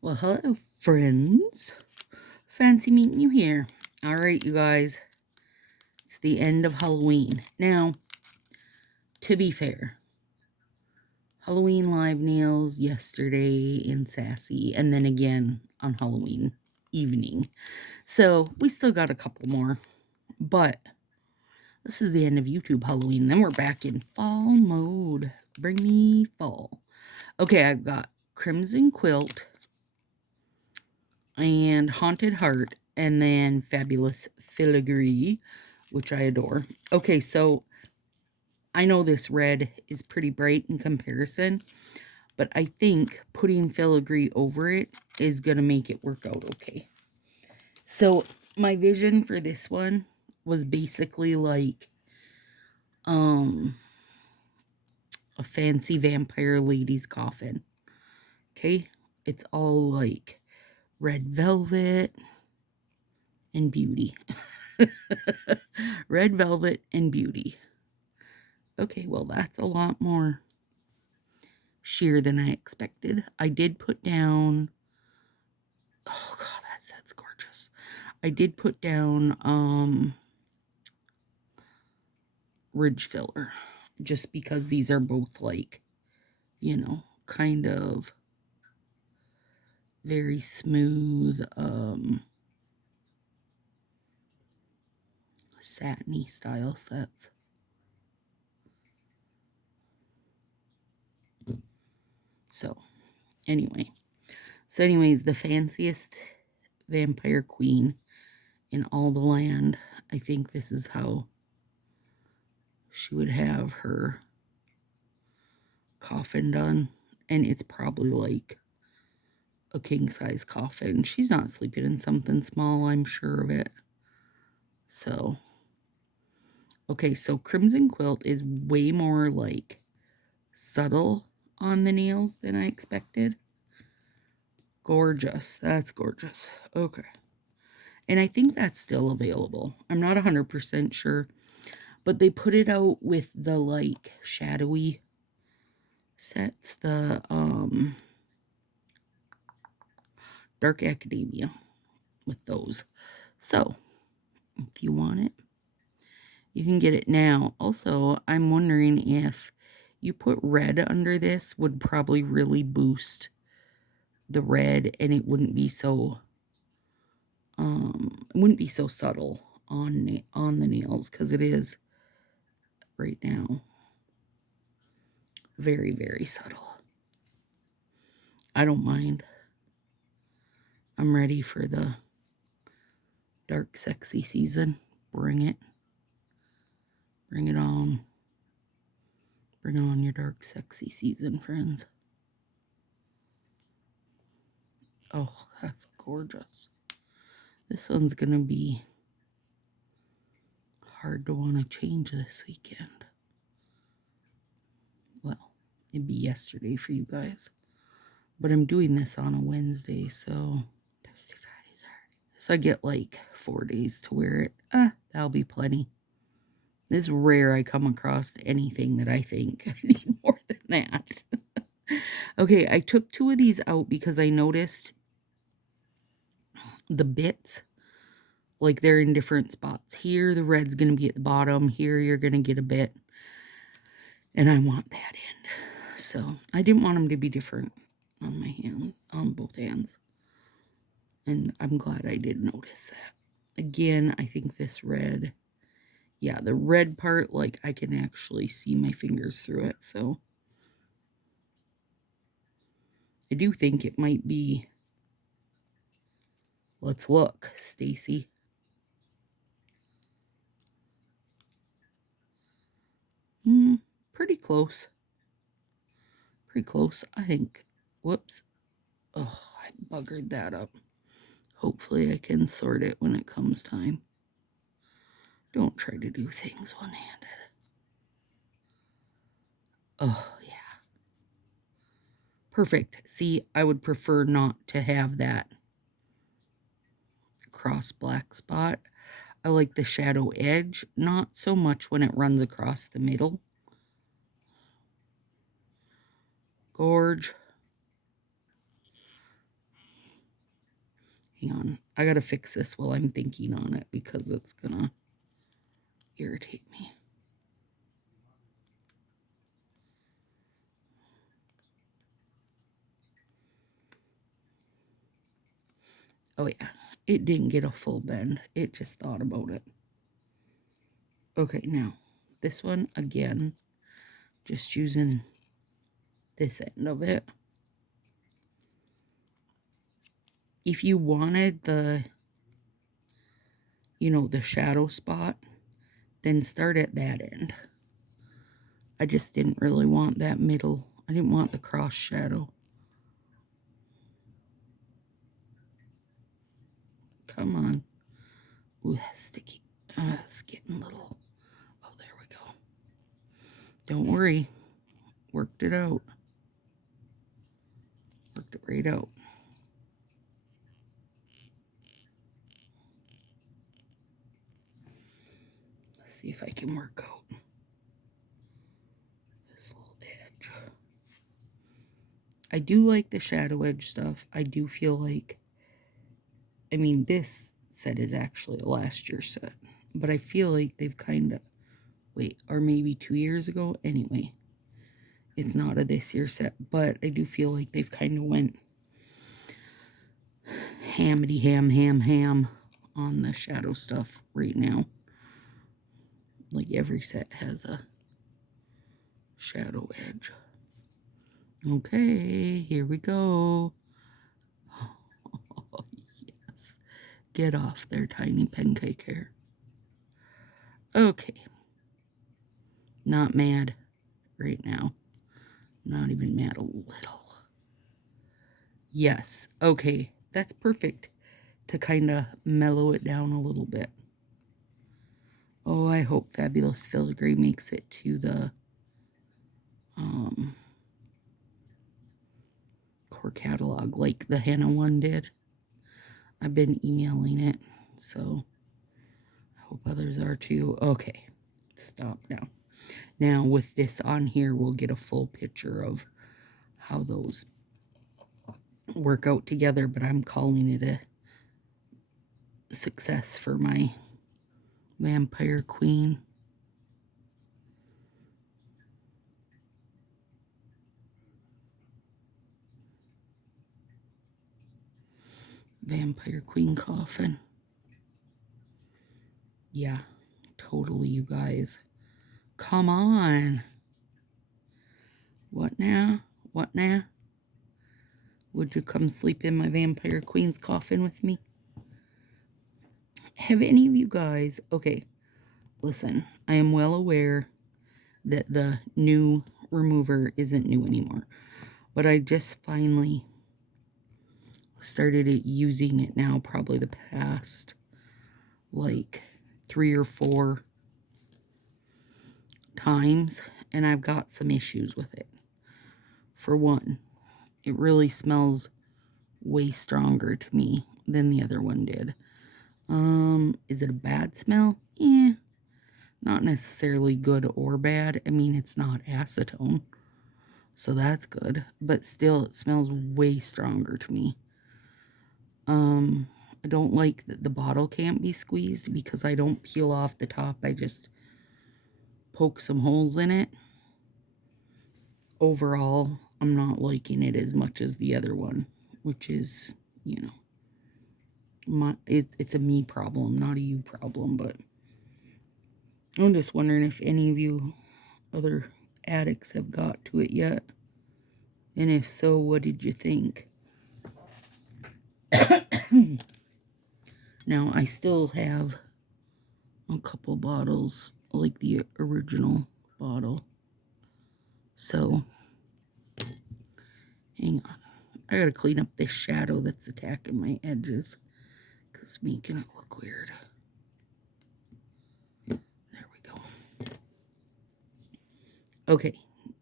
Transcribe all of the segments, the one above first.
Well, hello, friends. Fancy meeting you here. All right, you guys. It's the end of Halloween. Now, to be fair, Halloween live nails yesterday in Sassy, and then again on Halloween evening. So, we still got a couple more. But this is the end of YouTube Halloween. Then we're back in fall mode. Bring me fall. Okay, I've got Crimson Quilt and Haunted Heart, and then Fabulous Filigree, which I adore. Okay, so I know this red is pretty bright in comparison, but I think putting filigree over it is going to make it work out okay. So my vision for this one was basically like a fancy vampire lady's coffin. Okay, it's all like red velvet and beauty. Red velvet and beauty. Okay, well, that's a lot more sheer than I expected. I did put down, oh god, that's gorgeous. I did put down ridge filler, just because these are both like, you know, kind of very smooth satiny style sets. So anyways, the fanciest vampire queen in all the land. I think this is how she would have her coffin done. And it's probably like a king-size coffin. She's not sleeping in something small, I'm sure of it. So, okay, so Crimson Quilt is way more like subtle on the nails than I expected. Gorgeous. That's gorgeous. Okay. And I think that's still available. I'm not 100% sure. But they put it out with the like shadowy sets, the Dark Academia with those. So, if you want it, you can get it now. Also, I'm wondering if you put red under this would probably really boost the red, and it wouldn't be so subtle on the nails, because it is right now very, very subtle. I don't mind. I'm ready for the dark, sexy season. Bring it. Bring it on. Bring on your dark, sexy season, friends. Oh, that's gorgeous. This one's going to be hard to want to change this weekend. Well, it'd be yesterday for you guys. But I'm doing this on a Wednesday, so Thursday, Friday, Saturday. So I get like 4 days to wear it. That'll be plenty. It's rare I come across anything that I think I need more than that. Okay, I took 2 of these out because I noticed the bits, like they're in different spots. Here, the red's going to be at the bottom. Here, you're going to get a bit. And I want that end. So, I didn't want them to be different on my hand, on both hands. And I'm glad I did notice that. Again, I think this red, yeah, the red part, like I can actually see my fingers through it. So, I do think it might be, let's look, Stacy. Pretty close. Pretty close, I think. Whoops. Oh, I buggered that up. Hopefully I can sort it when it comes time. Don't try to do things one-handed. Oh, yeah. Perfect. See, I would prefer not to have that cross black spot. I like the shadow edge, not so much when it runs across the middle. Gorge. Hang on. I gotta fix this while I'm thinking on it because it's gonna irritate me. Oh yeah, it didn't get a full bend. It just thought about it. Okay, now this one again, just using this end of it. If you wanted the, you know, the shadow spot, then start at that end. I just didn't really want that middle. I didn't want the cross shadow. Come on. Ooh, that's sticky. It's getting little. Oh, there we go. Don't worry. Worked it out. Worked it right out. Let's see if I can work out this little edge. I do like the shadow edge stuff. I do feel like, I mean, this set is actually a last year set, but I feel like they've kind of, wait, or maybe 2 years ago. Anyway, it's not a this year set, but I do feel like they've kind of went hammity ham on the shadow stuff right now. Like every set has a shadow edge. Okay, here we go. Oh, yes. Get off there, tiny pancake hair. Okay. Not mad right now. Not even mad a little. Yes. Okay. That's perfect to kind of mellow it down a little bit. Oh, I hope Fabulous Filigree makes it to the core catalog like the henna one did. I've been emailing it, so I hope others are too. Okay, stop now. Now with this on here, we'll get a full picture of how those work out together, but I'm calling it a success for my Vampire Queen. Vampire Queen coffin. Yeah, totally, you guys. Come on. What now? What now? Would you come sleep in my Vampire Queen's coffin with me? Have any of you guys... Okay, listen. I am well aware that the new remover isn't new anymore. But I just finally started using it now, probably the past, like, 3 or 4 times. And I've got some issues with it. For one, it really smells way stronger to me than the other one did. Is it a bad smell? Yeah. Not necessarily good or bad. I mean, it's not acetone, so that's good. But still, it smells way stronger to me. I don't like that the bottle can't be squeezed because I don't peel off the top. I just poke some holes in it. Overall, I'm not liking it as much as the other one, which is, you know, it's a me problem, not a you problem. But I'm just wondering if any of you other addicts have got to it yet, and if so, what did you think? Now, I still have a couple bottles, like the original bottle. So, hang on. I gotta clean up this shadow that's attacking my edges, because it's making it look weird. There we go. Okay,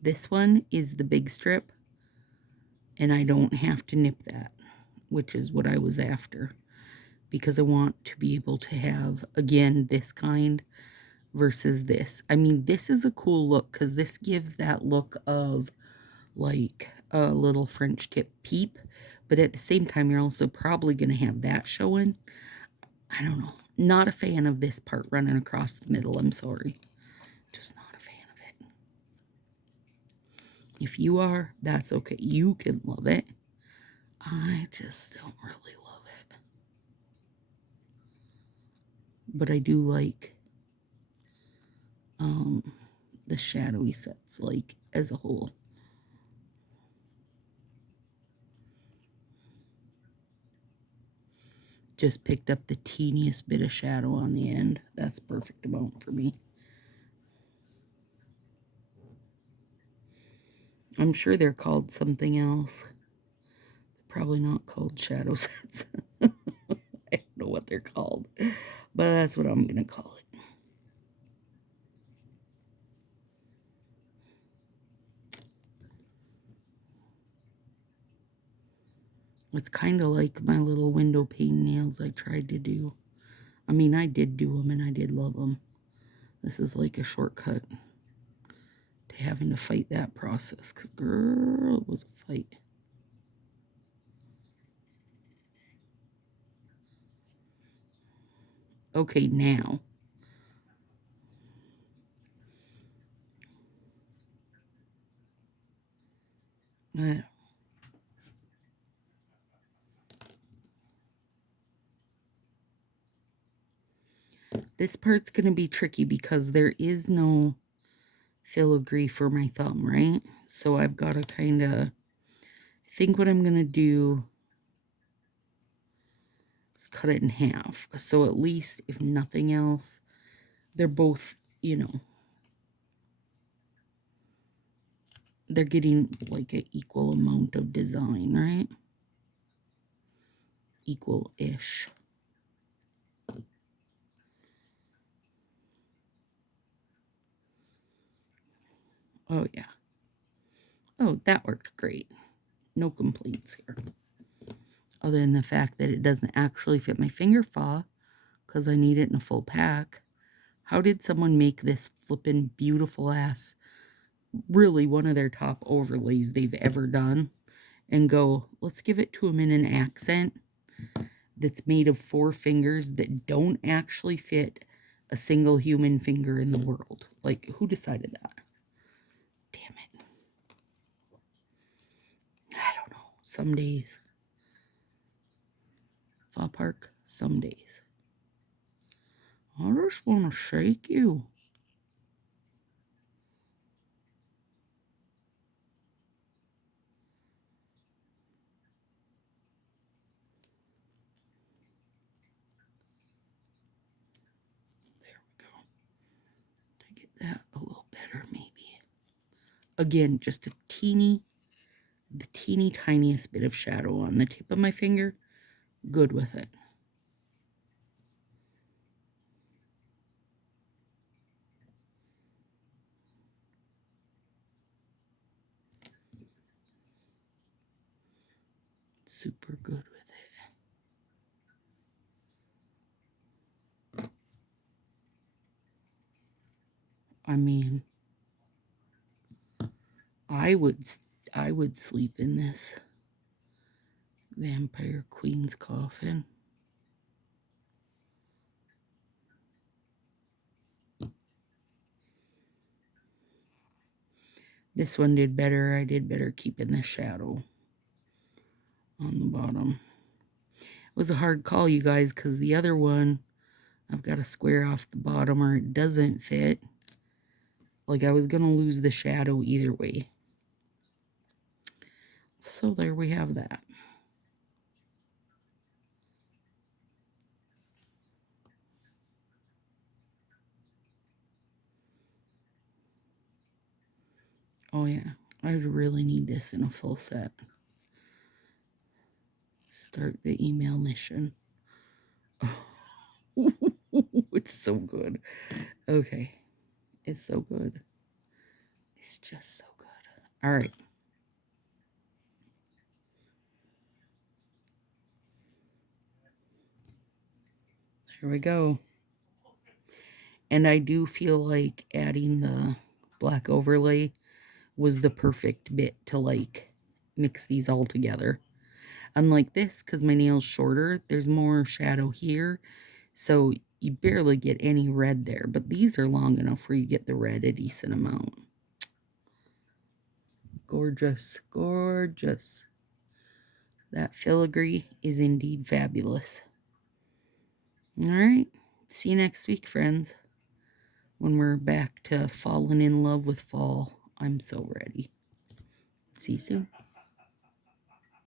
this one is the big strip, and I don't have to nip that, which is what I was after, because I want to be able to have, again, this kind versus this. I mean, this is a cool look because this gives that look of, like, a little French tip peep, but at the same time, you're also probably going to have that showing. I don't know. Not a fan of this part running across the middle. I'm sorry. Just not a fan of it. If you are, that's okay. You can love it. I just don't really love it. But I do like the shadowy sets, like, as a whole. Just picked up the teeniest bit of shadow on the end. That's a perfect amount for me. I'm sure they're called something else. Probably not called shadow sets. I don't know what they're called, but that's what I'm going to call it. It's kind of like my little window pane nails I tried to do. I mean, I did do them and I did love them. This is like a shortcut to having to fight that process, because girl, it was a fight. Okay, now. This part's going to be tricky because there is no filigree for my thumb, right? So I've got to kind of think what I'm going to do is cut it in half. So at least, if nothing else, they're both, you know, they're getting like an equal amount of design, right? Equal-ish. Oh, yeah. Oh, that worked great. No complaints here. Other than the fact that it doesn't actually fit my finger faw because I need it in a full pack. How did someone make this flippin' beautiful ass, really one of their top overlays they've ever done, and go, let's give it to them in an accent that's made of 4 fingers that don't actually fit a single human finger in the world? Like, who decided that? Damn it. I don't know. Some days. Fall Park, some days. I just want to shake you. There we go. To get that a little better, maybe. Again, just the teeny tiniest bit of shadow on the tip of my finger. Good with it. Super good with it. I mean, I would sleep in this Vampire Queen's coffin. This one did better. I did better keeping the shadow on the bottom. It was a hard call, you guys, because the other one, I've got to square off the bottom or it doesn't fit. Like, I was going to lose the shadow either way. So there we have that. Oh yeah, I really need this in a full set. Start the email mission. Oh, it's so good. Okay, it's so good. It's just so good. All right. Here we go. And I do feel like adding the black overlay was the perfect bit to, like, mix these all together. Unlike this, because my nail's shorter, there's more shadow here, so you barely get any red there. But these are long enough where you get the red a decent amount. Gorgeous, gorgeous. That filigree is indeed fabulous. All right, see you next week, friends. When we're back to falling in love with fall. I'm so ready. See you soon.